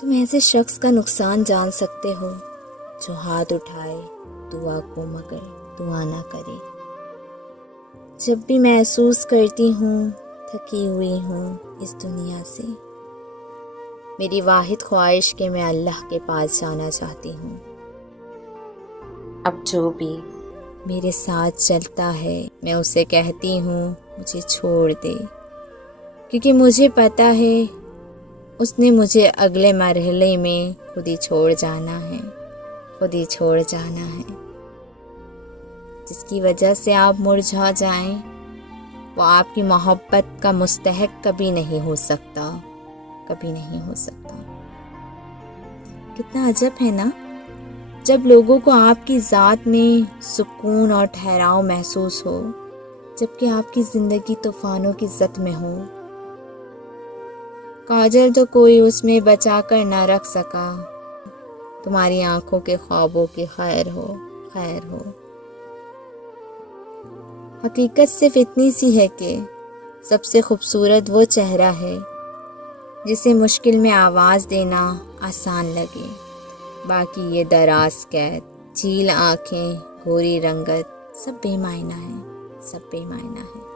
تم ایسے شخص کا نقصان جان سکتے ہو جو ہاتھ اٹھائے دعا کو مگر دعا نہ کرے۔ جب بھی محسوس کرتی ہوں تھکی ہوئی ہوں اس دنیا سے، میری واحد خواہش کہ میں اللہ کے پاس جانا چاہتی ہوں۔ اب جو بھی میرے ساتھ چلتا ہے میں اسے کہتی ہوں مجھے چھوڑ دے، کیونکہ مجھے پتہ ہے اس نے مجھے اگلے مرحلے میں خود ہی چھوڑ جانا ہے، خود ہی چھوڑ جانا ہے۔ جس کی وجہ سے آپ مرجھا جائیں وہ آپ کی محبت کا مستحق کبھی نہیں ہو سکتا، کبھی نہیں ہو سکتا۔ کتنا عجب ہے نا، جب لوگوں کو آپ کی ذات میں سکون اور ٹھہراؤ محسوس ہو، جبکہ آپ کی زندگی طوفانوں کی زد میں ہو۔ کاجل تو کوئی اس میں بچا کر نہ رکھ سکا، تمہاری آنکھوں کے خوابوں کی خیر ہو، خیر ہو۔ حقیقت صرف اتنی سی ہے کہ سب سے خوبصورت وہ چہرہ ہے جسے مشکل میں آواز دینا آسان لگے، باقی یہ دراز قید، چیل آنکھیں، گوری رنگت سب بے معنی ہے، سب بے معنی ہے۔